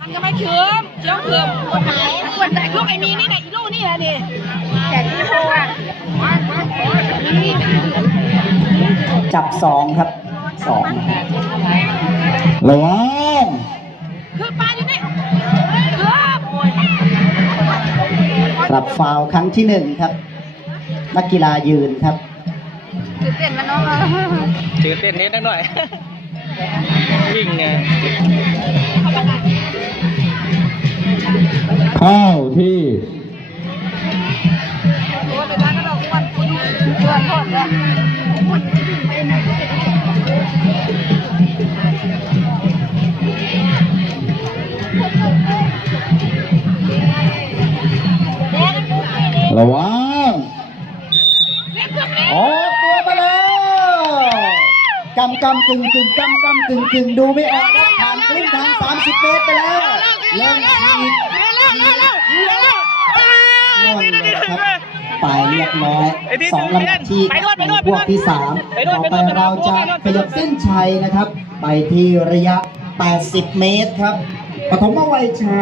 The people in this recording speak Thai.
มันก็ไม่เชื่อมเชื่อมเชื่อมคนไหนคนไหนลูกไอ้มีนี่ไหนอีลูกนี่แหละดิแต่ที่โทรอะจับสองครับสองระวังคือปลาอยู่นี่ครับโอ้ยครับฟาวล์ครั้งที่หนึ่งครับ นักกีฬายืนครับตื่นเต้นมันน้องถือเต้นนิดหน่อยวิ่งไง เข้าที่ระวังออกตัวมาแล้วกำกำกึ่งกึ่งกำกำกึ่งกึ่งดูไม่ออกครับผ่านครึ่งทาง 30 เมตรไปแล้วเริ่มฉีก นอนเลยครับไปเรียบร้อยสองลำดับที่ในพวกที่สามต่อไปเราจะขยับเส้นชัยนะครับ ไปที่ระยะ 80 เมตรครับปฐมวัยชาย